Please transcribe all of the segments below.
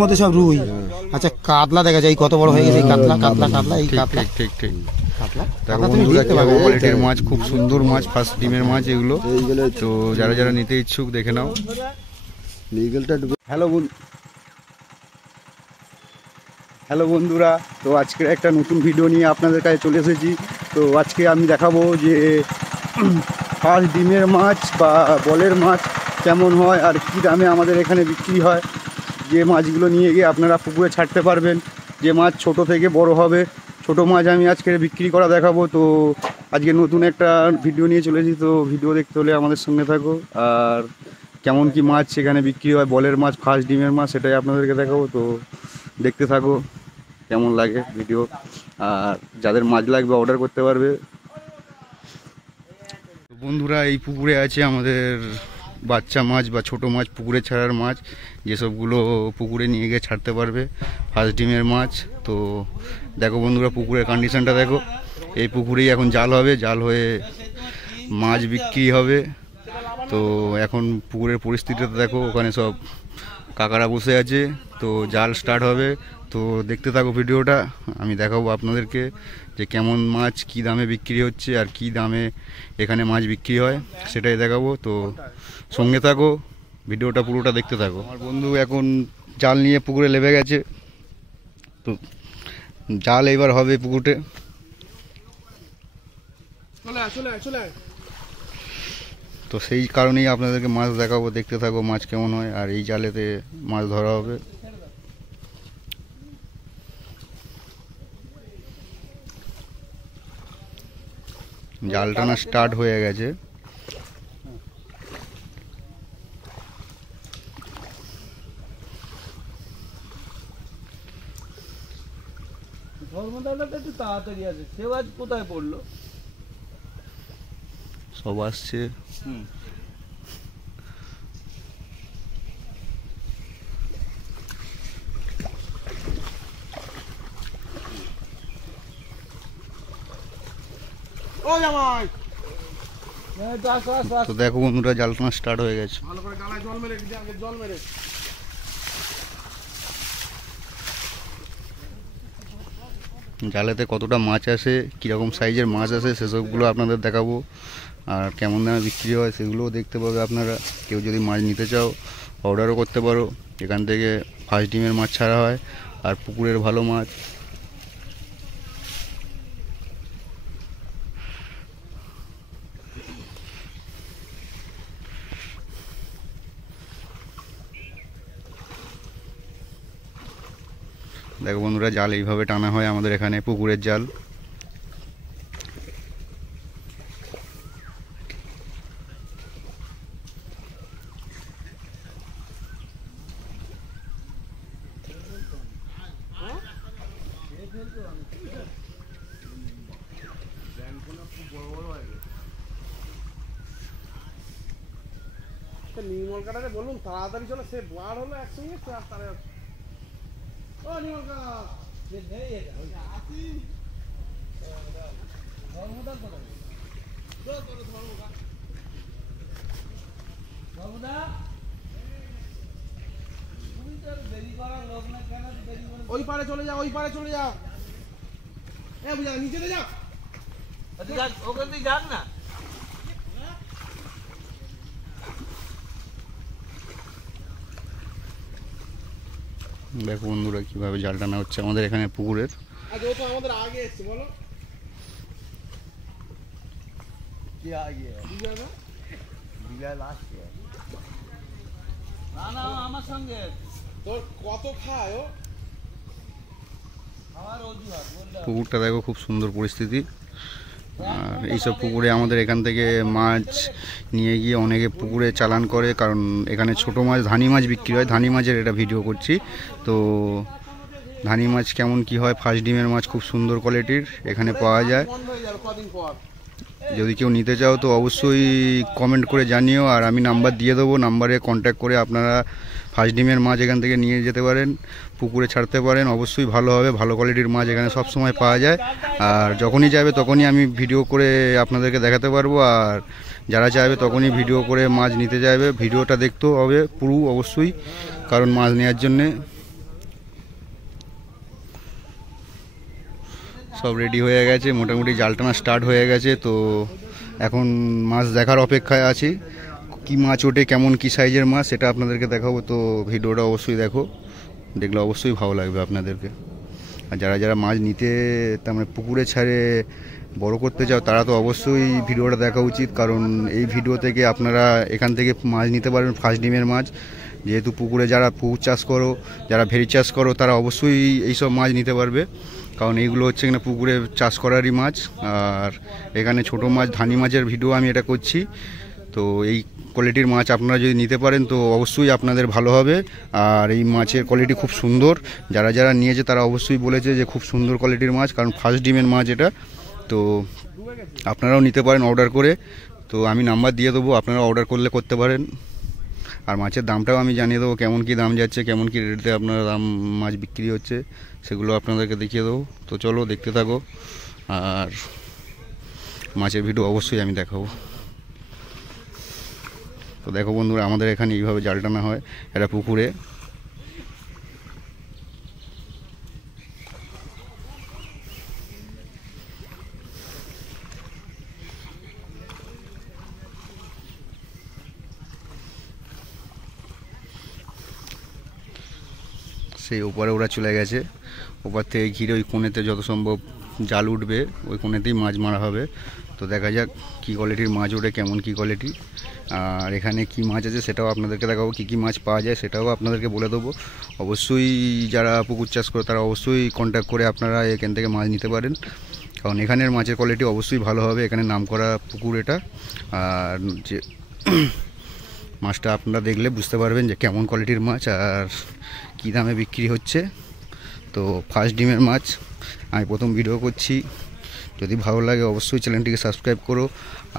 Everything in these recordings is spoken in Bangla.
মধ্যে সব রুই। আচ্ছা কাতলা দেখা যায় কত বড় হয়ে গেছে, কাতলা কাতলা কাতলা এই কাতলা। ঠিক কোয়ালিটির মাছ, খুব সুন্দর মাছ, ফার্স্ট ডিমের মাছ এগুলো। তো যারা যারা নিতে ইচ্ছুক দেখে নাও। হ্যালো বন্ধুরা, তো আজকে একটা নতুন ভিডিও নিয়ে আপনাদের কাছে চলে এসেছি। তো আজকে আমি দেখাবো যে ফার্স্ট ডিমের মাছ বা বলের মাছ কেমন হয় আর কী দামে আমাদের এখানে বিক্রি হয়। যে মাছগুলো নিয়ে গিয়ে আপনারা পুকুরে ছাড়তে পারবেন, যে মাছ ছোট থেকে বড় হবে, ছোট মাছ আমি আজকে বিক্রি করা দেখাবো। তো আজকে নতুন একটা ভিডিও নিয়ে চলেছি, তো ভিডিও দেখতে হলে আমাদের সঙ্গে থাকো। আর কেমন কি মাছ সেখানে বিক্রি হয়, বলের মাছ, ফার্স্ট ডিমের মাছ, সেটাই আপনাদেরকে দেখাবো। তো দেখতে থাকো কেমন লাগে ভিডিও। আর যাদের মাছ লাগবে অর্ডার করতে পারবে। বন্ধুরা, এই পুকুরে আছে আমাদের বাচ্চা মাছ বা ছোট মাছ, পুকুরে ছাড়ার মাছ, যেসবগুলো পুকুরে নিয়ে গিয়ে ছাড়তে পারবে, ফার্স্ট ডিমের মাছ। তো দেখো বন্ধুরা, পুকুরের কন্ডিশনটা দেখো। এই পুকুরেই এখন জাল হবে, জাল হয়ে মাছ বিক্রি হবে। তো এখন পুকুরের পরিস্থিতিটা দেখো, ওখানে সব কাকারা বসে আছে, তো জাল স্টার্ট হবে। তো দেখতে থাকো ভিডিওটা, আমি দেখাবো আপনাদেরকে যে কেমন মাছ কী দামে বিক্রি হচ্ছে আর কী দামে এখানে মাছ বিক্রি হয়, সেটাই দেখাবো। তো সঙ্গে থাকো, ভিডিওটা পুরোটা দেখতে থাকো। আমার বন্ধু এখন জাল নিয়ে পুকুরে লেবে গেছে, তো জাল এবার হবে পুকুরে। তো সেই কারণেই আপনাদেরকে মাছ দেখাবো, দেখতে থাকো মাছ কেমন হয় আর এই জালেতে মাছ ধরা হবে। জাল টানা স্টার্ট হয়ে গেছে। একটু তাড়াতাড়ি আছে, সেও আজ কোথায় পড়লো? সব আসছে। তো দেখো বন্ধুরা, জাল টানা স্টার্ট হয়ে গেছে। জালেতে কতটা মাছ আসে, কীরকম সাইজের মাছ আসে, সেসবগুলো আপনাদের দেখাবো। আর কেমন দামে বিক্রি হয় সেগুলোও দেখতে পাবে আপনারা। কেউ যদি মাছ নিতে চাও অর্ডারও করতে পারো। এখান থেকে ফার্স্ট ডিমের মাছ ছাড়া হয় আর পুকুরের ভালো মাছ। দেখো বন্ধুরা, জাল এইভাবে টানা হয় আমাদের এখানে, পুকুরের জাল। নির্মল কাটারে বলুন তাড়াতাড়ি চলো, সে বার হলো একসঙ্গে। ও নির্মল কাকা ওই পারে চলে যাও, ওই পারে চলে যাও। বুঝা নিচে যাও, ওখান থেকে যাক না। দেখো বন্ধুরা কিভাবে জাল টানা হচ্ছে আমাদের এখানে পুকুরের। আমাদের আগে এসছে বলো কি আগে না আমার সঙ্গে তোর কত খায় ও। পুকুরটা দেখো, খুব সুন্দর পরিস্থিতি। আর এইসব পুকুরে আমাদের এখান থেকে মাছ নিয়ে গিয়ে অনেকে পুকুরে চালান করে, কারণ এখানে ছোট মাছ, ধানি মাছ বিক্রি হয়। ধানি মাছের এটা ভিডিও করছি। তো ধানি মাছ কেমন কি হয়, ফার্স্ট ডিমের মাছ খুব সুন্দর কোয়ালিটির এখানে পাওয়া যায়। যদি কেউ নিতে চাও তো অবশ্যই কমেন্ট করে জানিও, আর আমি নাম্বার দিয়ে দেবো। নাম্বারে কন্ট্যাক্ট করে আপনারা ফার্স্ট ডিমের মাছ এখান থেকে নিয়ে যেতে পারেন, পুকুরে ছাড়তে পারেন। অবশ্যই ভালো হবে, ভালো কোয়ালিটির মাছ এখানে সব সময় পাওয়া যায়। আর যখনই যাবে তখনই আমি ভিডিও করে আপনাদেরকে দেখাতে পারবো। আর যারা চাইবে তখনই ভিডিও করে মাছ নিতে চাইবে, ভিডিওটা দেখতেও হবে পুরো অবশ্যই, কারণ মাছ নেওয়ার জন্যে সব রেডি হয়ে গেছে, মোটামুটি জাল টানা স্টার্ট হয়ে গেছে। তো এখন মাছ দেখার অপেক্ষায় আছি, কি মাছ ওঠে, কেমন কি সাইজের মাছ সেটা আপনাদেরকে দেখাবো। তো ভিডিওটা অবশ্যই দেখো, দেখলে অবশ্যই ভালো লাগবে আপনাদেরকে। আর যারা যারা মাছ নিতে তার মানে পুকুরে ছাড়ে বড় করতে চাও তারা তো অবশ্যই ভিডিওটা দেখা উচিত, কারণ এই ভিডিও থেকে আপনারা এখান থেকে মাছ নিতে পারবেন ফার্স্ট ডিমের মাছ। যেহেতু পুকুরে যারা পুকুর চাষ করো, যারা ভেড়ি চাষ করো, তারা অবশ্যই এইসব মাছ নিতে পারবে, কারণ এইগুলো হচ্ছে কিনা পুকুরে চাষ করারই মাছ। আর এখানে ছোট মাছ, ধানি মাছের ভিডিও আমি এটা করছি। তো এই কোয়ালিটির মাছ আপনারা যদি নিতে পারেন তো অবশ্যই আপনাদের ভালো হবে। আর এই মাছের কোয়ালিটি খুব সুন্দর, যারা যারা নিয়েছে তারা অবশ্যই বলেছে যে খুব সুন্দর কোয়ালিটির মাছ, কারণ ফার্স্ট ডিমের মাছ এটা। তো আপনারাও নিতে পারেন অর্ডার করে, তো আমি নাম্বার দিয়ে দেবো, আপনারা অর্ডার করলে করতে পারেন। আর মাছের দামটাও আমি জানিয়ে দেবো, কেমন কি দাম যাচ্ছে, কেমন কি রেটে আপনারা দাম মাছ বিক্রি হচ্ছে, সেগুলো আপনাদেরকে দেখিয়ে দেবো। তো চলো দেখতে থাকো, আর মাছের ভিডিও অবশ্যই আমি দেখাবো। তো দেখো বন্ধুরা, আমাদের এখানে এইভাবে জাল টানা হয়, এটা পুকুরে। সেই ওপারে ওরা চলে গেছে, ওপার থেকে ঘিরে ওই কোণেতে যত সম্ভব জাল উঠবে, ওই কোণেতেই মাছ মারা হবে। তো দেখা যাক কী কোয়ালিটির মাছ ওঠে, কেমন কী কোয়ালিটি। আর এখানে কি মাছ আছে সেটাও আপনাদেরকে দেখাবো, কী কী মাছ পাওয়া যায় সেটাও আপনাদেরকে বলে দেবো। অবশ্যই যারা পুকুর চাষ করে তারা অবশ্যই কন্ট্যাক্ট করে আপনারা এখান থেকে মাছ নিতে পারেন, কারণ এখানের মাছের কোয়ালিটি অবশ্যই ভালো হবে। এখানে নামকরা পুকুর এটা। আর যে মাছটা আপনারা দেখলে বুঝতে পারবেন যে কেমন কোয়ালিটির মাছ আর কী দামে বিক্রি হচ্ছে। তো ফার্স্ট ডিমের মাছ আমি প্রথম ভিডিও করছি, যদি ভালো লাগে অবশ্যই চ্যানেলটিকে সাবস্ক্রাইব করো।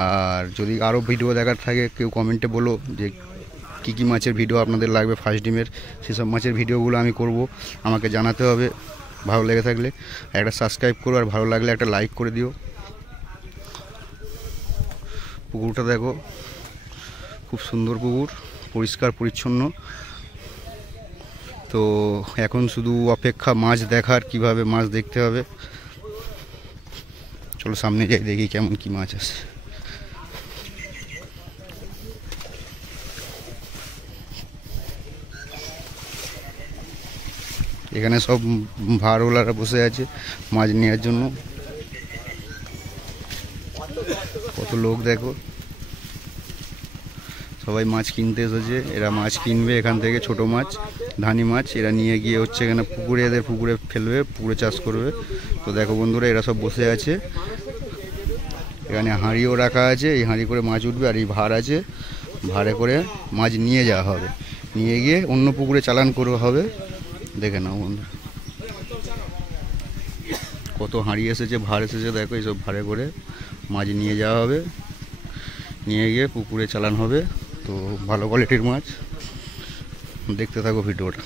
আর যদি আরও ভিডিও দেখার থাকে কেউ কমেন্টে বলো যে কী কী মাছের ভিডিও আপনাদের লাগবে ফার্স্ট ডিমের, সেসব মাছের ভিডিওগুলো আমি করব, আমাকে জানাতে হবে। ভালো লেগে থাকলে একটা সাবস্ক্রাইব করো, আর ভালো লাগলে একটা লাইক করে দিও। পুকুরটা দেখো, খুব সুন্দর পুকুর, পরিষ্কার পরিচ্ছন্ন। তো এখন শুধু অপেক্ষা মাছ দেখার, কিভাবে মাছ দেখতে হবে। চলো সামনে যাই, দেখি কেমন কি মাছ আছে। এখানে সব ভাড়ওয়ালারা বসে আছে মাছ নেওয়ার জন্য, কত লোক দেখো, সবাই মাছ কিনতে এসেছে। এরা মাছ কিনবে এখান থেকে, ছোট মাছ, ধানি মাছ, এরা নিয়ে গিয়ে হচ্ছে এখানে পুকুরে, এদের পুকুরে ফেলবে, পুকুরে চাষ করবে। তো দেখো বন্ধুরা, এরা সব বসে আছে, এখানে হাঁড়িও রাখা আছে, এই হাঁড়ি করে মাছ উঠবে। আর এই ভাড় আছে, ভাড়ে করে মাছ নিয়ে যাওয়া হবে, নিয়ে গিয়ে অন্য পুকুরে চালান করা হবে। দেখে নাও বন্ধুরা, কত হাঁড়ি এসেছে, ভাড় এসেছে, দেখো এইসব ভাড়ে করে মাছ নিয়ে যাওয়া হবে, নিয়ে গিয়ে পুকুরে চালান হবে। তো ভালো কোয়ালিটির মাছ, দেখতে থাকো ভিডিওটা।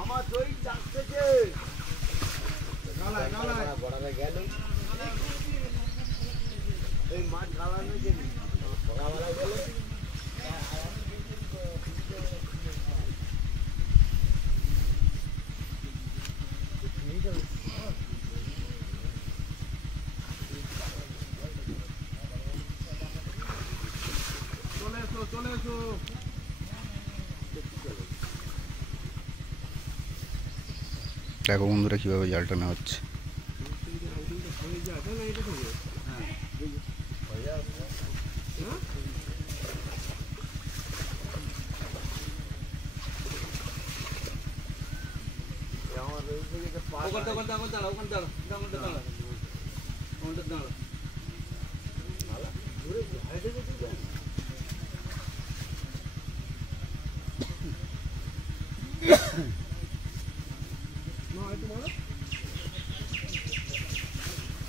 আমার দই চাচ্ছে গালায় গালায় বড়াটা গেল এই মাছ গালানো যে গালায় গেল। চলে এসো, চলে এসো। দেখো বন্ধুরা কীভাবে জাল টানা হচ্ছে।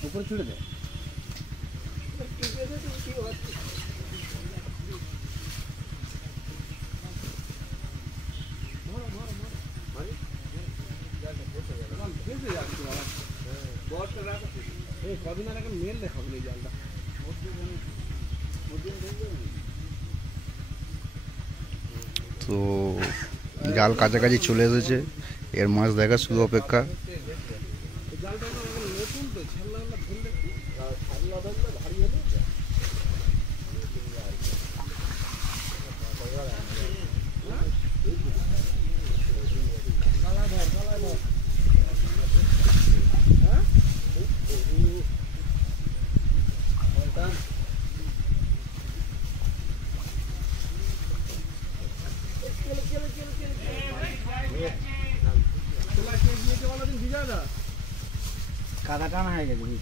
উপরে ছুড়ে দে। কদিন আর একটা মেল দেখাবো এই জালটা। তো জাল কাছাকাছি চলে এসেছে, এর মাছ দেখা শুধু অপেক্ষা। জালটা নতুন তো ছাল্লা ধরলে ভারী হবে। কাদা টানা হয়ে গেছে বুঝলি।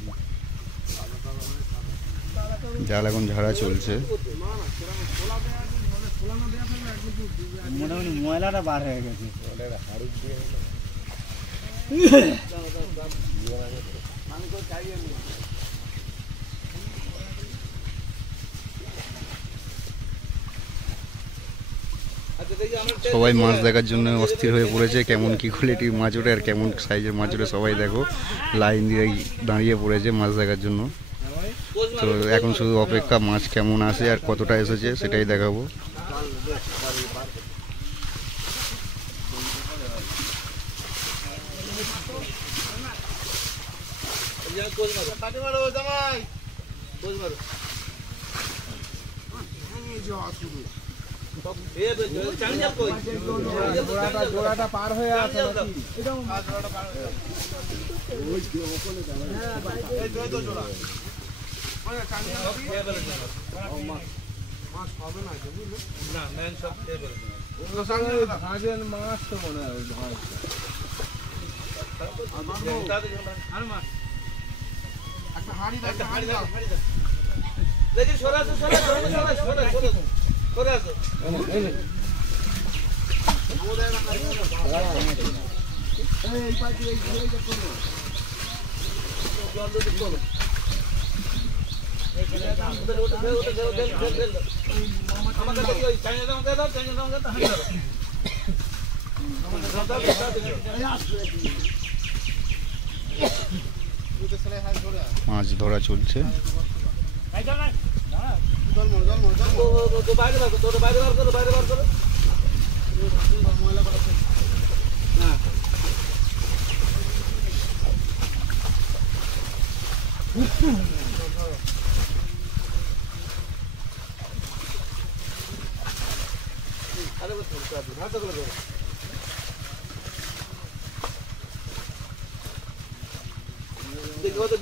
জাল এখন ঝাড়া চলছে। মোটামুটি ময়লাটা বার হয়ে গেছে। সবাই মাছ দেখার জন্য অস্থির হয়ে পড়েছে, কেমন কি কোয়ালিটির মাছ ওঠে আর কেমন সাইজের মাছ ওঠে। সবাই দেখো লাইন দিয়ে দাঁড়িয়ে পড়েছে মাছ দেখার জন্য। তো এখন শুধু অপেক্ষা মাছ কেমন আসে আর কতটা এসেছে সেটাই দেখাবো। জোড়াটা পার হয়ে আছে মাছ তো মনে হয় মাছ ধরা চলছে।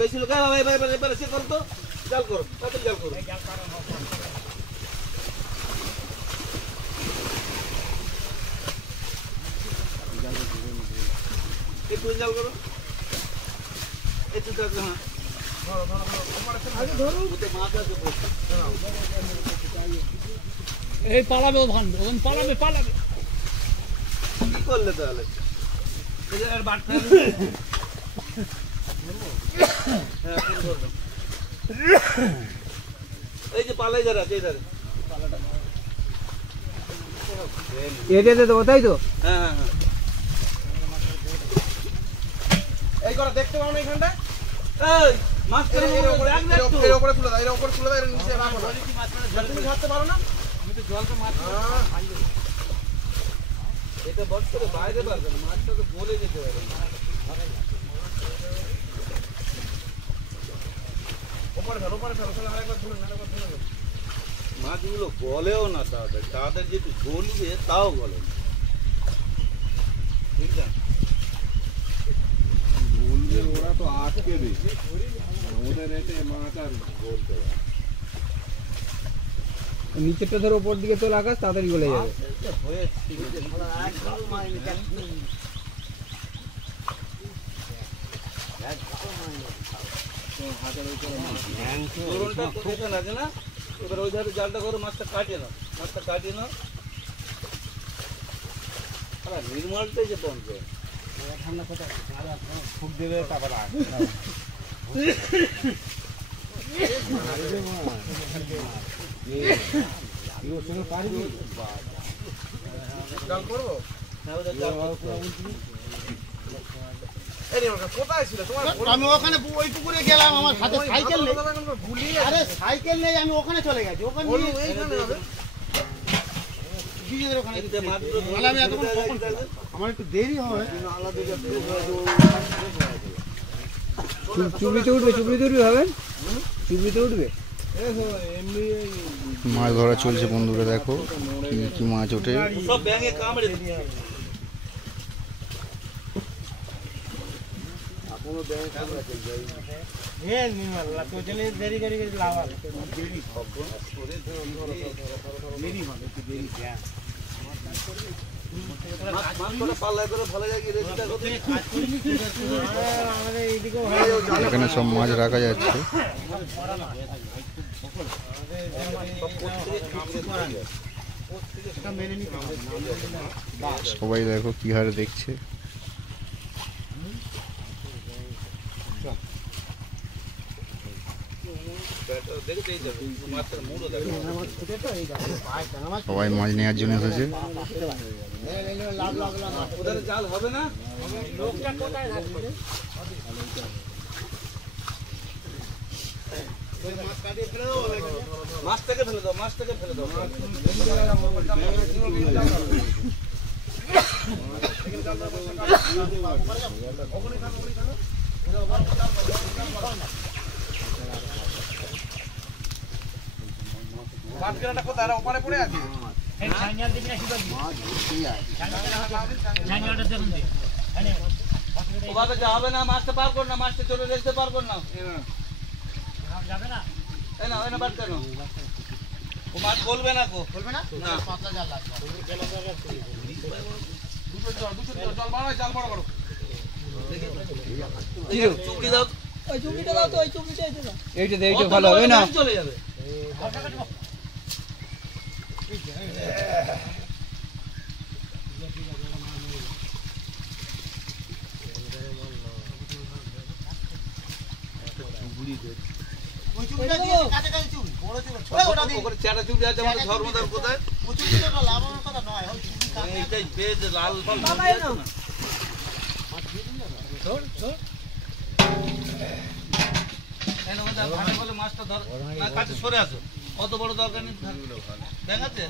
বেশি লোক করো তো জাল করো, জাল করো। একটু জাল করো, একটু হ্যাঁ এই পালাবে ও ভাঙবে, ও পালাবে পালাবে। কি করলে তাহলে এই যে পালাই যারা এটাতে দেবো তাই তো? হ্যাঁ হ্যাঁ হ্যাঁ এই করে দেখতে পাও না এখানটা। এই মাছটার উপরে তুলে দাও, এর উপরে তুলে দাও, এর নিচে রাখো না। তুমি ধরতে পারো না? আমি তো জলকে মাছ এটা বড় করে বাইরে পারবে না, মাছটা তো বলে যেতে পারবে না। ওপরে ফেলো, আরেকবার তুলে না, আরেকবার তুলে। মাছগুলো গলেও না তাদের, তাদের যেটু গলবে তাও গলে না। ঠিক আছে, বলবে ওরা তো আটকে দেয় ওদের, এতে মাছ আর বলতে পারে। নিচেরটা ধর ওপর দিকে তো লাগাস, তাড়াতাড়ি গলে যাবে। এবার ওই ধারে জালটা করো, মাছটা কাটিয়ে নাও, নির্মলটাই যে পঞ্চায়েত ফুক দেবে তারপর জাল করবো। এই রে, ওটা কোথায় ছিল তোমার? আমি ওখানে ওই পুকুরে গেলাম, আমার হাতে ওই সাইকেল নেই। মাথা এখন ভুলিয়ে আরে সাইকেল নেই, আমি ওখানে চলে গেছি, ওখানে বলুন নিয়ে এইখানে হবে। দিদিদের ওখানে। তাহলে আমি এতক্ষণ কখন ছিলাম? আমার একটু দেরি হয়। চুবড়িতে উঠবে, চুবড়িতে উঠবে ভাবেন, চুবড়িতে উঠবে। মাছ ধরা চলছে বন্ধুরা, দেখো কি কি মাছ ওঠে। সব ব্যাঙে কামড়ে দেরি করে লাভ আছে। পাল্লায় করে ভালো জায়গায় রেজিটা করতে এখানে সব মাছ রাখা যাচ্ছে। সবাই দেখো কি হারে দেখছে। সবাই মাছ নেওয়ার জন্য এসেছে। ওদের জাল হবে না? মাছটাকে ফেলে দাও, মাছটাকে ফেলে দাও। মাছকেরাটা কোথায়? আর ওপারে পড়ে আছে। ওভাবে যা হবে না, মাছটা পার কর না, মাছটা চলে দেখতে পার কর না। এই না, ওই না বাদ কেন? ও মাছ বলবে না কো? বলবে না? না। দুটো জল বাড়ো, জাল বড় করো। চুপড়ি দাও। ওই চুবড়িটা দাও তো, ওই চুবড়িটা এইটা দাও। এইটা ভালো হবে না। চলে যাবে। ওই চুড়িটা দিয়ে কাছে কাছে চুড়ি, বড় চুড়ি, ছোট ওটা দিয়ে। ওখানে চারটা চুড়ি আছে আমাদের ধর্মদার কোথায়? ওই চুড়িটা তো লাভানোর কথা নয়, ওই চুড়ি কাছে। এইটাই বেদ লাল ফল বাবা এনো। মাছটা ধর না, কাছে সরে আসো। অত বড় দরকার নেই। দেখাচ্ছে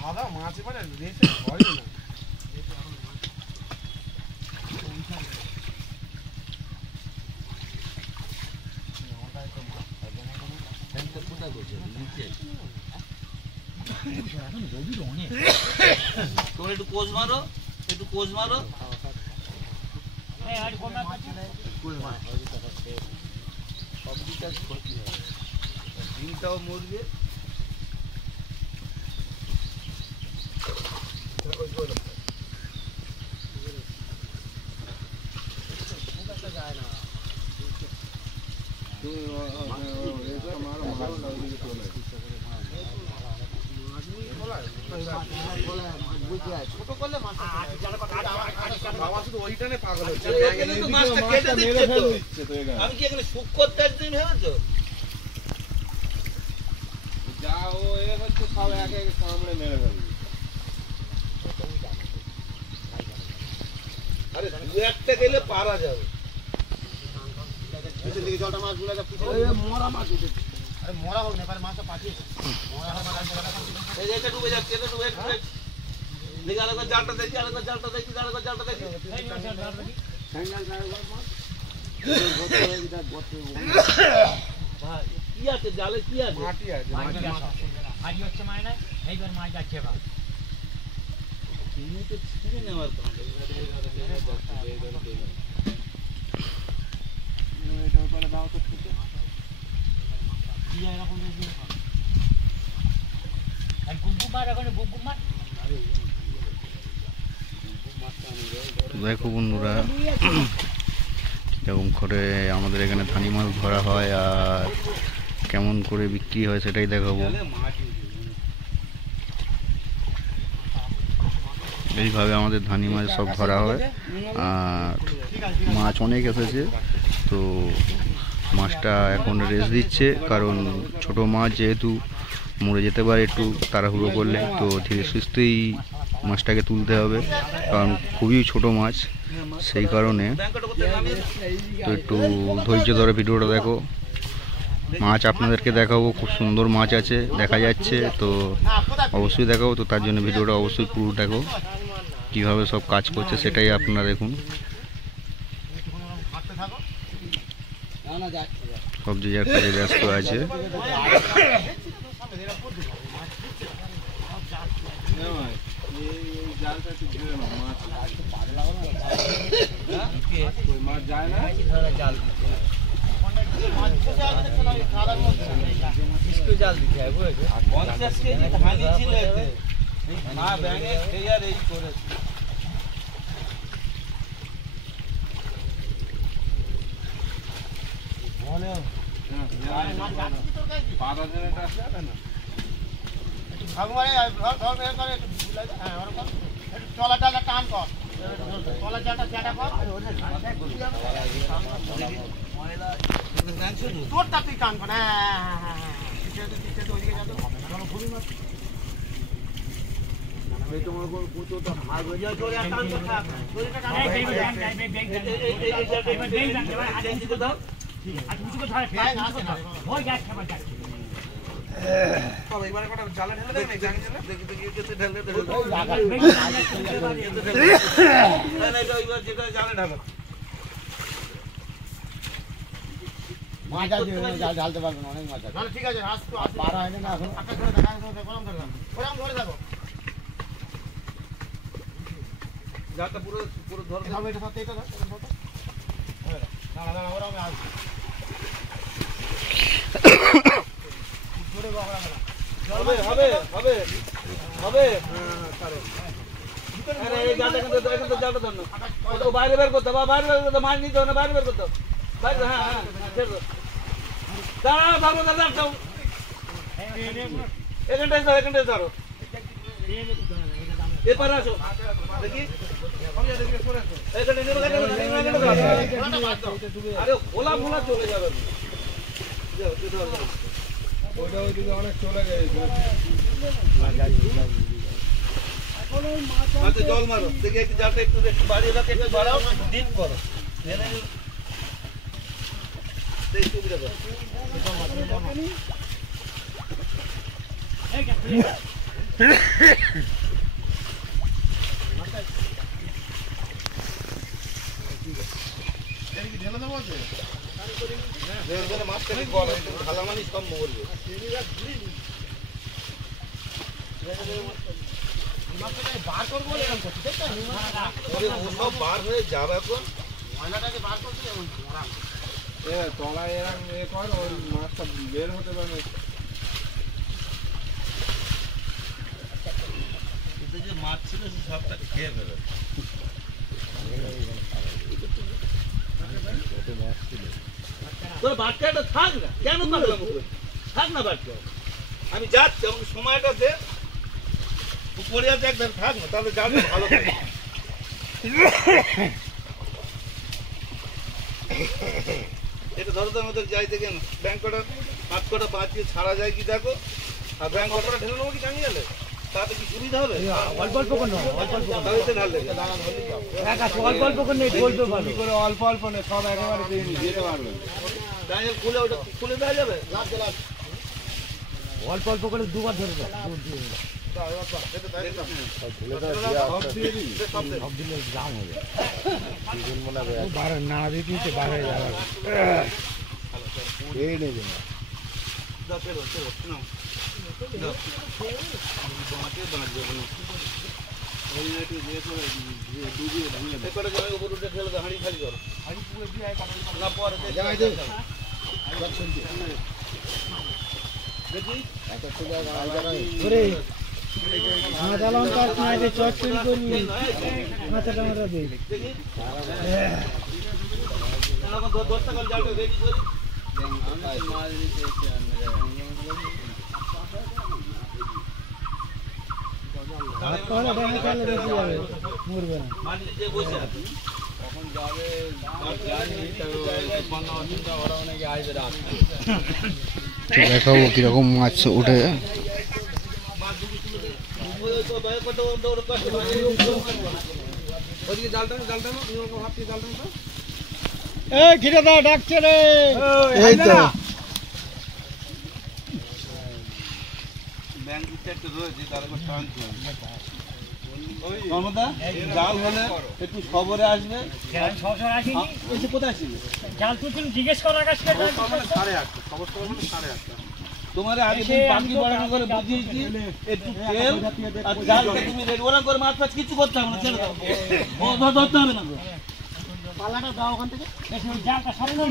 ভাবা মাছ এবারে রেসে হয় না। তোমরা একটু কোচ মারো, একটু কোচ মারো। ডিমটাও মরবে। আমি কি এখানে সুখ করতে আসছি ভেবেছো? যা ও এ হচ্ছে সব একে একে সামনে মেরে ফেলবে। আরে দু একটা গেলে পারা যাবে। জলটা মাছ গুলো মরা মাছ উঠেছে। আরে মরা হোক না, এবার মাছটা পাঠিয়েছে। এই যে এটা ডুবে যাচ্ছে, এটা ডুবে যাচ্ছে। দেখি আরেকবার জালটা দেখি, আরেকবার জালটা দেখি, আরেকবার জালটা দেখি। ভাই কি আছে জালে, কি আছে? মাটি আছে। ভারী হচ্ছে মানে না, এইবার মাছ যাচ্ছে বা তুমি তো ছিঁড়ে নেওয়ার কথা। তো দেখো বন্ধুরা কীরকম করে আমাদের এখানে ধানি মাছ ধরা হয় আর কেমন করে বিক্রি হয় সেটাই দেখাবো। এইভাবে আমাদের ধানি মাছ সব ধরা হয়। আর মাছ অনেক এসেছে, তো মাছটা এখন রেস্ট দিচ্ছে, কারণ ছোট মাছ যেহেতু মরে যেতে পারে একটু তাড়াহুড়ো করলে, তো ধীরে সুস্থেই মাছটাকে তুলতে হবে, কারণ খুবই ছোট মাছ, সেই কারণে তো একটু ধৈর্য ধরে ভিডিওটা দেখো। মাছ আপনাদেরকে দেখাবো, খুব সুন্দর মাছ আছে দেখা যাচ্ছে, তো অবশ্যই দেখাবো। তো তার জন্য ভিডিওটা অবশ্যই পুরো দেখো, কীভাবে সব কাজ করছে সেটাই আপনারা দেখুন। সব যে যার কাজে ব্যস্ত আছে। মাছ যায় না इसको जाल दिखा है वो 50 केजी धानी ছিলে মা ব্যাঙে খেয়ার এই করেছে। মনে পাতা দেনেটা আছে না ভগবানে ধর ধর বের করে একটু হ্যাঁ ওরকম একটু চলাটা টান কর, চলা জালটা চ্যাটা কর, তোরটা তুই টান কর। হ্যাঁ হ্যাঁ হ্যাঁ ওইদিকে যাবো খুবই মাছ তোমার কোন কুচো তো হাত হয়ে যায়, তোর একটা টান কর, থাক তোরটা টান কর, এই দাও আর কিছু তো ধরে ফেলে না হয়ে যায় খাবার যাচ্ছে। এবারে কটা জালে ঢেলে দেন, জানি না দেখি দেখি কেটে ঢেলে দে, ওই লাগা না না এটা এবার যেটা জালে ঢালো মাছ আছে, জাল ঢালতে পারবে না, অনেক মাছ আছে। না ঠিক আছে, আজ তো পার হয় না এখন, একটা ধরে দেখা গরম ধরলাম, গরম ধরে যাবো জালটা পুরো পুরো ধরে যাবে। এটা সাথে এটা ধর, না না না ওরা আমি আসছি হবে হবে হবে হবে। আরে এই জালটা এখন তো জালটা ধরনো, ওটা বাইরে বের করতে, বাইরে বের করতে, মাছ নিতে হবে না, বাইরে বের করতে বাইরে। হ্যাঁ হ্যাঁ ছেড়ে দাও, দাঁড়া ভাবো দাদা, এখানটায় ধরো, এপারে আসো দেখি, আরে ওলা ফোলা চলে যাবে, ওটা ওইদিকে অনেক চলে গেছে। হাতে জল মারো দেখি, একটু জালটা একটু বাড়িয়ে রাখো, একটু বাড়াও, ডিপ করো, সুবিধা করো। মাছটা বল ভালো মানুষ কম বলবে, বার করবো সব বার হয়ে যাবে, এখন ময়লাটাকে বার করতে তলায় এরকম এ কর, ওই মাছটা বের হতে পারবে। যে মাছ ছিল সে সবটাকে খেয়ে ফেলে, তোর বাচ্চাটা থাক না, কেন থাক না বাচ্চা, আমি যাচ্ছি, আমাকে সময়টা দে, উপরে আছে একদম থাক না, তাহলে যাবে ভালো থাকে। এটা ধরো তো আমাদের যাই থেকে ব্যাংক কটা 5 কটা বাঁচিয়ে ছাড়া যায় কি দেখো, আর ব্যাংক কটা ঢেলে নেবো কি জানি গেলে তাতে কি সুবিধা হবে? অল্প অল্প করে অল্প অল্প নেই, সব একেবারে যেতে পারবে, খুলে ওটা খুলে দেওয়া যাবে, অল্প অল্প করে দুবার ধরে দাও, নাড়া দিয়ে দিচ্ছে বার হয়ে যাবে। হাঁড়ি খালি করো, না পরে দেখি কাঁচা লঙ্কা চচ্চড়ি করবি, কাঁচা টমেটো দিই। দেখি 10 টাকা জালটা রেডি করি, মাটিতে যে বসে আছে দেখাবো কিরকম মাছ ওঠে। ঘিরে দাও, ডাকছে রে। এই তো জাল হলে একটু খবরে আসবে। কোথায় ছিল জাল তুলছিল জিজ্ঞেস করার কাছে তোমার আগে দিন পাখি বাড়ানো করে বুঝিয়েছি একটু তেল আর জালটা তুমি রেডি ওরা করে মাছ ফাছ কিছু করতে হবে না, ছেড়ে দাও, ধরতে হবে না। পাল্লাটা দাও ওখান থেকে, জালটা সরানো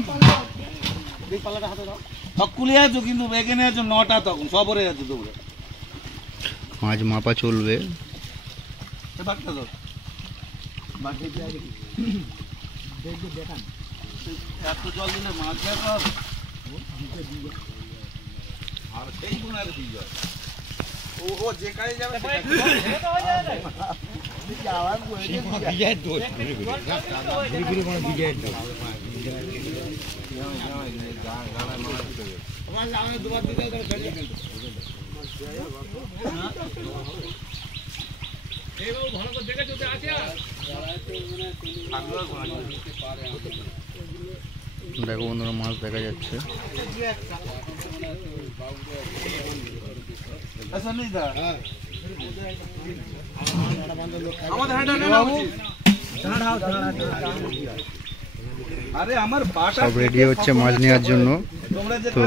এই পাল্লাটা হাতে দাও। সব কুলিয়ে আছো কিন্তু এখানে আছো 9টা তখন সবরে আছো তোমরা। মাছ মাপা চলবে। বাঘটা দাও, এত জল দিলে মাছ খেতে হবে আর সেই গুণ আর দিয়ে যায়। ও যেখানে যাবে দেখো বন্ধুরা মাছ দেখা যাচ্ছে। আরে আমার সব রেডি হচ্ছে মাছ নেওয়ার জন্য। তো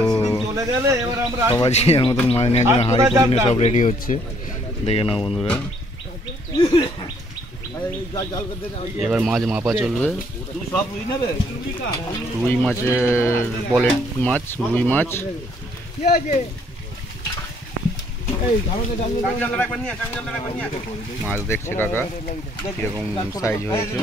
সবাই এর মতন মাছ নেওয়ার জন্য হাঁড়ি করে নিয়ে সব রেডি হচ্ছে, দেখে নাও বন্ধুরা। এবার মাছ মাপা চলবে। রুই মাছের বলের মাছ, রুই মাছ। মাছ দেখছে কাকা কিরকম সাইজ হয়েছে।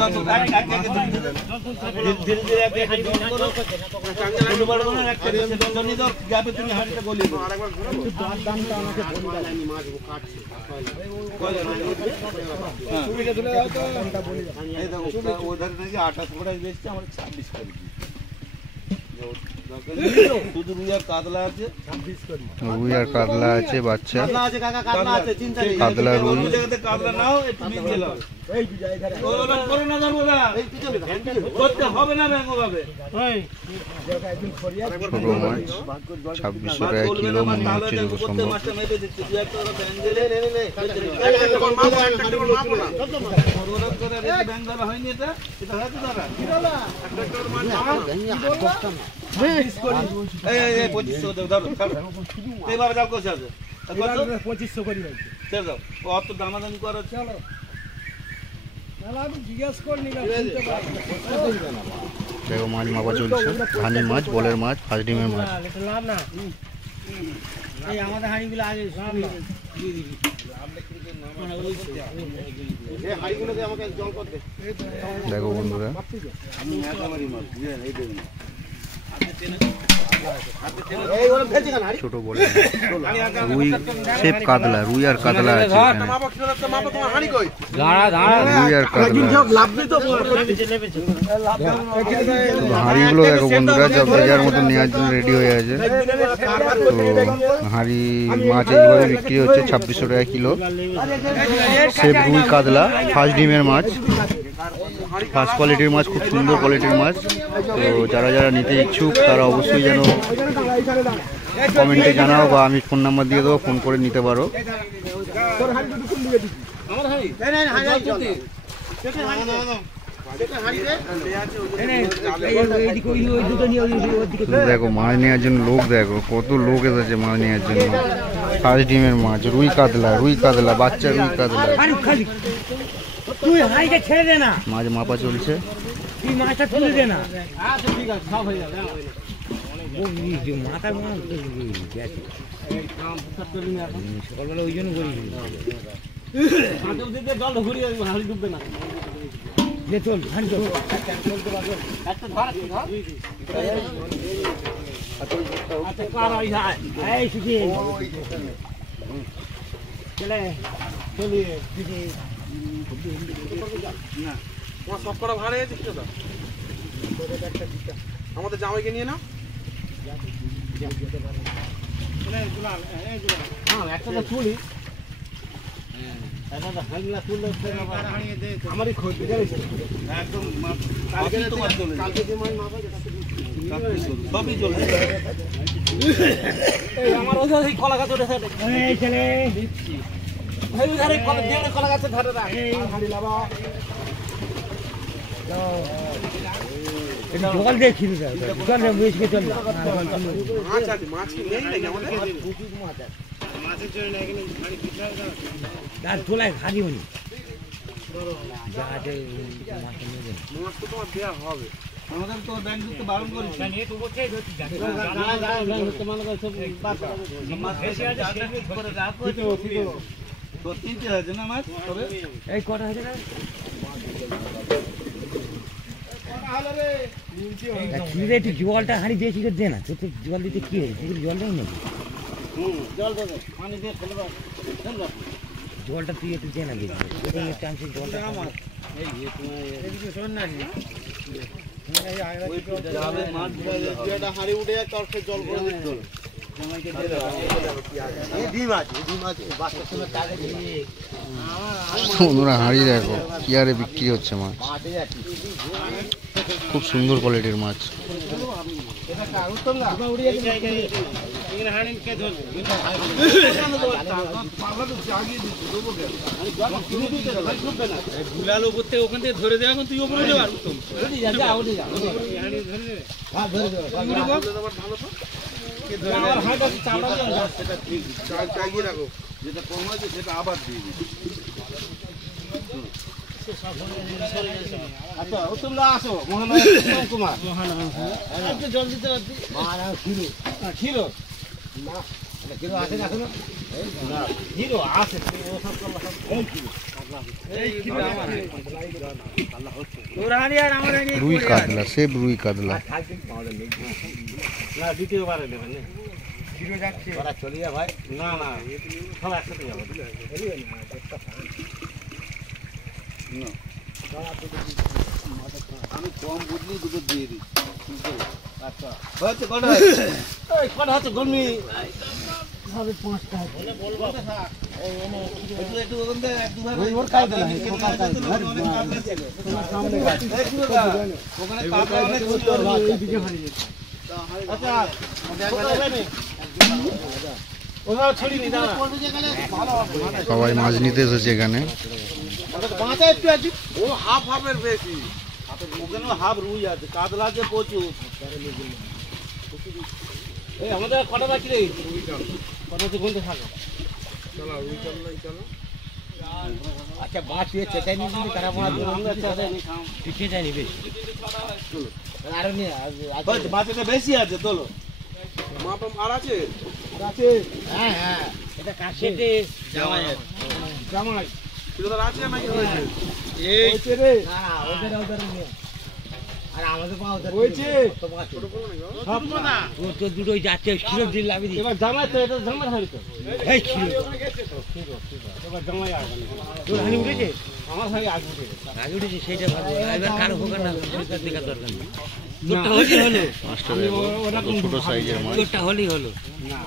রুই আর কাতলা আছে, বাচ্চা কাতলা রুই। হবে না ব্যাঙ্গ ভাবে ছোট মাছ 2600 টাকা কিলো মনে হচ্ছে যত সম্ভব। হয়নি এটা এবারে যাও কোথায় আছে 2500 করে ছেড়ে দাও, অত দামাদামি করা চলো। দেখো মাছ মাপা চলছে। ধানি মাছ, বলের মাছ, ফার্স্ট ডিমের মাছ। আমাদের হাঁড়িগুলো আগে দেখো বন্ধুরা ছোট বলে রুই সেপ কাতলা, রুই আর কাতলা আছে এখানে। রুই আর কাতলা হাঁড়িগুলো দেখো বন্ধুরা, সব যার মতো নেওয়ার জন্য রেডি হয়ে আছে। তো হাঁড়ি মাছ এইভাবে বিক্রি হচ্ছে 2600 টাকা কিলো। সেপ রুই কাতলা ফার্স্ট ডিমের মাছ, ফার্স্ট কোয়ালিটির মাছ, খুব সুন্দর কোয়ালিটির মাছ। তো যারা যারা নিতে ইচ্ছুক তারা অবশ্যই যেন কমেন্টে জানাও বা আমি ফোন নাম্বার দিয়ে দেবো, ফোন করে নিতে পারো। দেখো মাছ নেওয়ার জন্য লোক, দেখো কত লোক এসেছে মাছ নেওয়ার জন্য। ফার্স্ট ডিমের মাছ, রুই কাতলা, রুই কাতলা, বাচ্চা রুই কাতলা। তুই হাইকে ছেড়ে দে না, মাছ মাপা চলছে। তুই মাছটা তুলে দে না। আচ্ছা ঠিক আছে, সব হয়ে যাবে। মাথা সকালবেলা ওই জন্য করি জল ঘুরিয়ে হাড়ি ডুববে না। চল আচ্ছা কার ওই হাই এই সুজি চলে চলিয়ে সুজি না তোমার সব করা ভাড়া হয়ে দিচ্ছ তো আমাদের জামাইকে নিয়ে নাও হ্যাঁ একটা তো চুলি আমারই খোঁজ একদম কালকে তোমার চলে যাবে। সবই চলে যাবে। আমার ওই ধারে কলা গাছ উঠেছে এই ছেলে ওই ধারে কলা গাছের ধারে রাখ হাড়ি লাবা জল দিয়ে খিরি জল বেশি চল মাছ আছে মাছ কি নেই নাকি আমাদের মাছের জন্য এখানে খালি পিঠা আর তোলায় খালি হনি যা আছে মাছ নিয়ে মাছ তো তোমার দেওয়া হবে আমাদের তো ব্যাংক তো বারণ করেছে। তিনটে আছে না মাছ তবে এই কটা হয়েছে না খিরে একটু জলটা হাঁড়ি বেশি করে দে না তোর তো জল দিতে কি হয়েছে পুকুর জল দেয় নাকি জল দেবে পানি দিয়ে ফেলে দাও জলটা তুই একটু দে না বেশি চান্সের জলটা হাঁড়ি উঠে যাচ্ছে আর জল করে দিতে হবে। বন্ধুরা হাঁড়ি দেখো কি আরে বিক্রি হচ্ছে মাছ, খুব সুন্দর কোয়ালিটির মাছ। গুলালো করতে ওখান থেকে ধরে দেওয়া এখন তুই ওপরে যাওয়ার উত্তম যেটা কম আছে সেটা আবার দিয়ে দিবি। আচ্ছা তোমরা আসো মহানগর কুমার একটু জল দিতে পারছি খিরো খিরো আছে না এখনো হিরো আছে রুই কাতলা, সেব রুই কাতলা। না দ্বিতীয়বারে নেবেন না হিরো যাচ্ছে ওরা চলে যা ভাই না না সব একসাথে যাবো আমি কম বুঝলি দুটো দিয়ে দিই আচ্ছা হচ্ছে কটা কটা হচ্ছে গরমি একটু ওখান থেকে এক দুবার ওখানে কাঁকড়া অনেক ছিল। আচ্ছা ওরা ছড়িনি না সবাই মাছ নিতে এসেছে এখানে। বাঁচা একটু আছে ও হাফ হাফের বেশি ওখানে হাফ রুই আছে কাতলা আছে প্রচুর এই আমাদের কটা বাকি রে কটা হচ্ছে বলতে থাকো আচ্ছা মাছ দিয়ে চেঁচাই নিয়ে কিন্তু তারা মাছ আমরা চাঁদে তুই চেঁচাই নিবি আরো নিয়ে মাছটা বেশি আছে তোলো মাপম আর আছে আছে হ্যাঁ হ্যাঁ এটা কাশেতে জামাই জামাই তোদের আছে নাকি হয়েছে এই রে না না ওদের ওদের নিয়ে আর আমাদের পা ওদের হয়েছে তোমার ছোট বড় নাকি সব না ও তো দুটোই যাচ্ছে খিরো দিল লাভি দি এবার জামাই তো এটা জামাই হবে তো এই খিরো এবার জামাই আসবে তোর হানি উঠেছে আমার ভাই আগে উঠে গেছে আগে উঠেছে সেইটা ভাবো এবার কারো হোক না পরিষ্কার দেখার দরকার নেই তোরটা হলি হলো মাছটা দেখো কত ছোট সাইজের মাছ। তোরটা হলি হলো না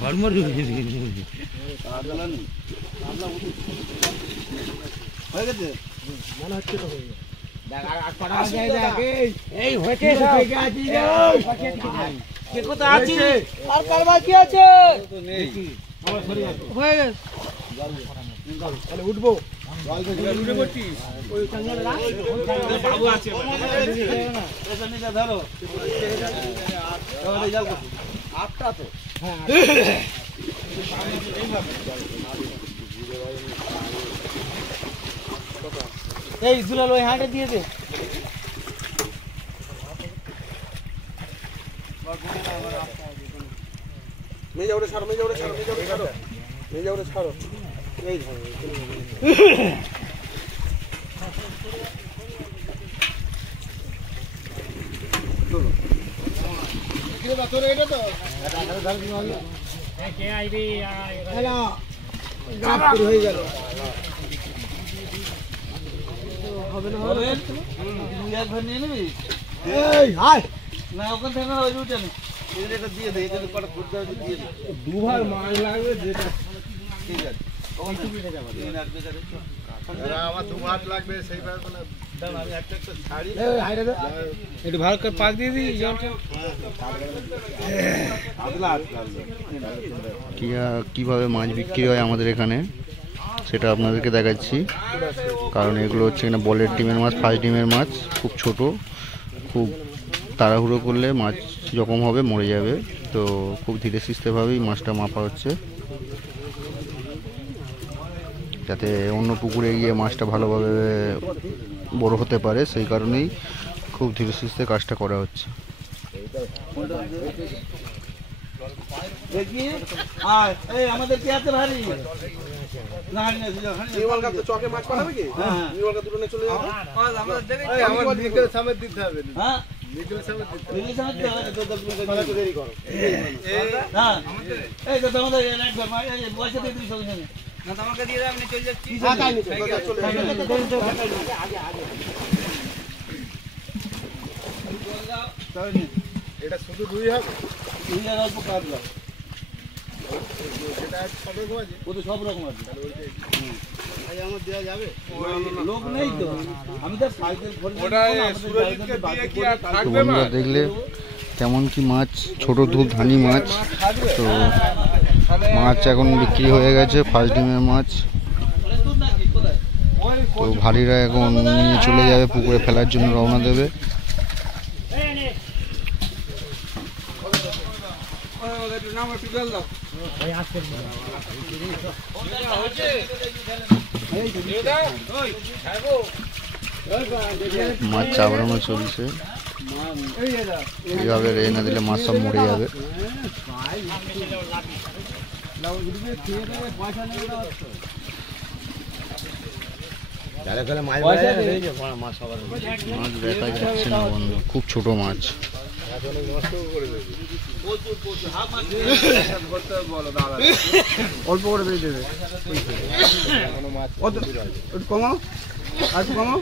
ধর্ম হয়ে গেছে এই হয়েছে কে কোথায় আছে আর কার বাকি আছে আমার শরীর আছে হয়ে গেছে তাহলে উঠবো উঠে পড়ছি ওই বাবু আছে এসে নিচে ধরো আটটা তো এই দুলাল ওই হাঁটে দিয়ে দে মেজা ওটা ছাড়ো, মেজা ওটা ছাড়ো, মেজা ওটা ছাড়ো, মেজা ওটা ছাড়ো। এই ধরো হয়ে গেল। হবে না তুই একবার নিয়ে নিবি এই হাই না ওখান থেকে না ওই রুটে নে এটা দিয়ে দে এটা কটা ফুট দাও দিয়ে দে দুবার মাছ লাগবে যেটা ঠিক আছে ওখান থেকে নিয়ে যাবো এই রাখবে তাহলে আমার দু মাছ লাগবে সেইভাবে কোনো দাও আমি একটা একটা ছাড়ি একটু ভালো করে পাক দিয়ে দিই জলটা। কীভাবে মাছ বিক্রি হয় আমাদের এখানে সেটা আপনাদেরকে দেখাচ্ছি। কারণ এগুলো হচ্ছে কিনা বলের ডিমের মাছ, ফার্স্ট ডিমের মাছ, খুব ছোট, খুব তাড়াহুড়ো করলে মাছ যখন হবে মরে যাবে। তো খুব ধীরে সুস্থেভাবেই মাছটা মাপা হচ্ছে, যাতে অন্য পুকুরে গিয়ে মাছটা ভালোভাবে বড় হতে পারে, সেই কারণেই খুব ধীরে সুস্থে কাজটা করা হচ্ছে। দেখি আর এই আমাদের কি আছে ভারী না হানি আছে হানি নির্মল কাপ তো চকে মাছ পাঠাবে কি? হ্যাঁ নির্মল কাপ দুটো নিয়ে চলে যাবে। আমাদের দেবে এই আমার নিকেল সামনে দিতে হবে। হ্যাঁ নিকেল সামনে দিতে হবে। মিলি সাথে তো 10 মিনিট একটু দেরি করো। হ্যাঁ এই তো তোমাদের এক ঘর মাই এই পয়সা দিয়ে দিই সঙ্গে না তোমাকে দিয়ে দাও আমি চলে যাচ্ছি হ্যাঁ তাই নিচে চলে যাবে। এটা শুধু রুই হবে। তুই আর অল্প কাটলাম সেটা সবে গোয়াজি। ও তো সব রকম আছে ভাই আমার দেয়া যাবে? লোক নেই তো আমি তো সাইকেল ফোন ওটা সুরজিৎকে দিয়ে কি আর তো থাকবে বন্ধুরা মাছ? দেখলে কেমন কি মাছ, ছোট ধূপ ধানি মাছ। তো মাছ এখন বিক্রি হয়ে গেছে, ফার্স্ট ডিমের মাছ। তো ভারীরা এখন নিয়ে চলে যাবে, পুকুরে ফেলার জন্য রওনা দেবে। মাছ চাবড়ানো চলছে, এইভাবে রে না দিলে মাছ সব মরে যাবে। মাছ দেখা যাচ্ছে না বন্ধু, খুব ছোট মাছ। অল্প করে দিয়ে দেবে। কমাও আর কমাও।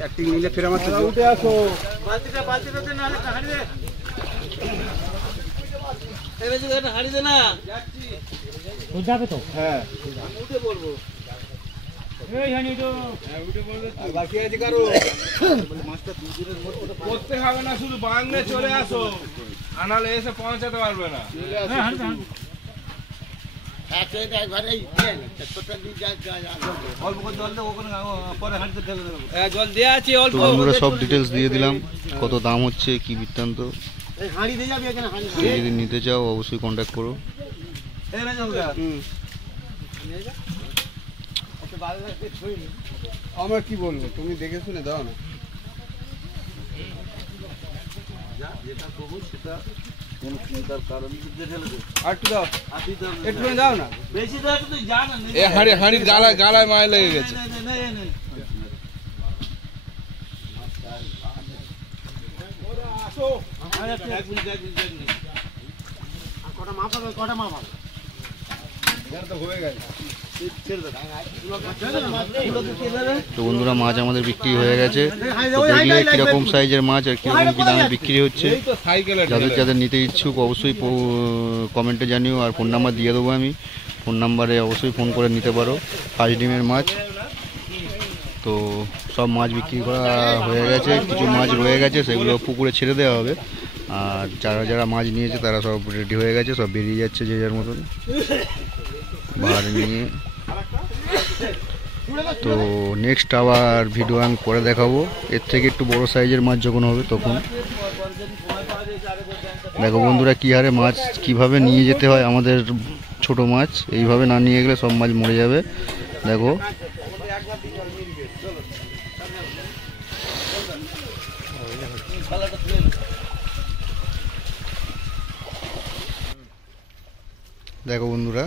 অ্যাক্টিং নিলে ফের আমার উঠে আসো। বালতিটা দে না হলে হাড়ি দে এই বেশি একটা হাড়ি দে না তো যাবে তো হ্যাঁ উঠে পড়বো এই জানি তো বাকি আছে কারো করতে হবে না, শুধু বাংলে চলে আসো, আনালে এসে পৌঁছাতে পারবে না। অল্প করে জল দে ওখানে পরে হাঁড়িতে ঢেলে দেবো জল দেওয়া আছে তো বন্ধুরা সব ডিটেলস দিয়ে দিলাম, কত দাম হচ্ছে, কি বৃত্তান্ত। হাঁড়ি দিয়ে যাবে এখানে হাঁড়ি। কেউ যদি নিতে চাও অবশ্যই কন্ট্যাক্ট করো। এই না জলটা আমরা কি বলবো, তুমি দেখে শুনে দাও না। যেটা করবো সেটা কোনো চিন্তার কারণ ঢেলে দেবো আর একটু দাও, আপনি তো একটু দাও না। বেশি দাও তুই জানা হাঁড়ির গালায় মায় লেগে গেছে। তো বন্ধুরা মাছ আমাদের বিক্রি হয়ে গেছে। তো দেখলে কিরকম সাইজের মাছ আর কিরকম কি দামে বিক্রি হচ্ছে। যাদের যাদের নিতে ইচ্ছুক অবশ্যই কমেন্টে জানিও, আর ফোন নাম্বার দিয়ে দেবো আমি। ফোন নাম্বারে অবশ্যই ফোন করে নিতে পারো ফার্স্ট ডিমের মাছ। তো সব মাছ বিক্রি করা হয়ে গেছে, কিছু মাছ রয়ে গেছে সেগুলো পুকুরে ছেড়ে দেওয়া হবে। আর যারা যারা মাছ নিয়েছে তারা সব রেডি হয়ে গেছে, সব বেরিয়ে যাচ্ছে যে যার মতন বার নিয়ে। তো নেক্সট আবার ভিডিও আমি করে দেখাবো, এর থেকে একটু বড় সাইজের মাছ যখন হবে তখন। দেখো বন্ধুরা কী হারে মাছ কিভাবে নিয়ে যেতে হয় আমাদের ছোট মাছ, এইভাবে না নিয়ে গেলে সব মাছ মরে যাবে। দেখো খালাটা তুলে দেখো বন্ধুরা,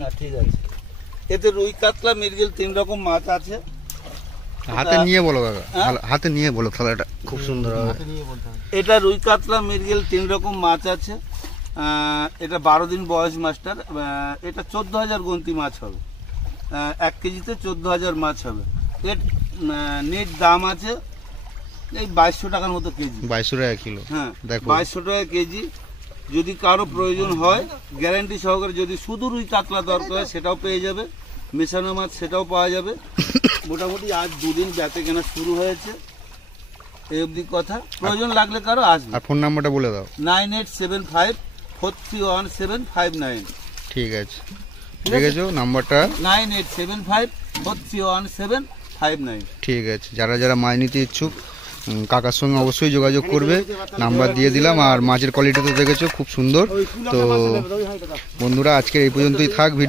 না ঠিক আছে। এতে রুই কাতলা মৃগেল 3 রকম মাছ আছে। হাতে নিয়ে বলো কাকা, হ্যাঁ? হাতে নিয়ে বলো তাহলে এটা খুব সুন্দর হবে। এটা রুই কাতলা মৃগেল 3 রকম মাছ আছে। এটা 12 দিন বয়স মাস্টার। এটা 14,000 গন্তি মাছ হবে। 1 কেজিতে 14,000 মাছ হবে। এর নেট দাম আছে এই 2200 টাকার মতো কেজি। 2200 টাকা কিলো। হ্যাঁ, দেখো 2200 টাকা কেজি। যদি কারো প্রয়োজন হয় গ্যারান্টি সহকারে, যদি শুধু রুই কাতলা দরকার হয় সেটাও পেয়ে যাবে, মেশানো মাছ সেটাও পাওয়া যাবে। মোটামুটি আজ 2 দিন বেচা কেনা শুরু হয়েছে, এই অবধি কথা। প্রয়োজন লাগলে কারো আসবে। আর ফোন নাম্বারটা বলে দাও। 9875431759। ঠিক আছে, দেখেছো নাম্বারটা? 9875431759। ঠিক আছে, যারা যারা মাছ নিতে ইচ্ছুক কাকার সঙ্গে অবশ্যই যোগাযোগ করবে, নাম্বার দিয়ে দিলাম। আর মাছের কোয়ালিটি তো দেখেছো খুব সুন্দর। তো বন্ধুরা, আজকে এই পর্যন্তই থাক ভিডিও।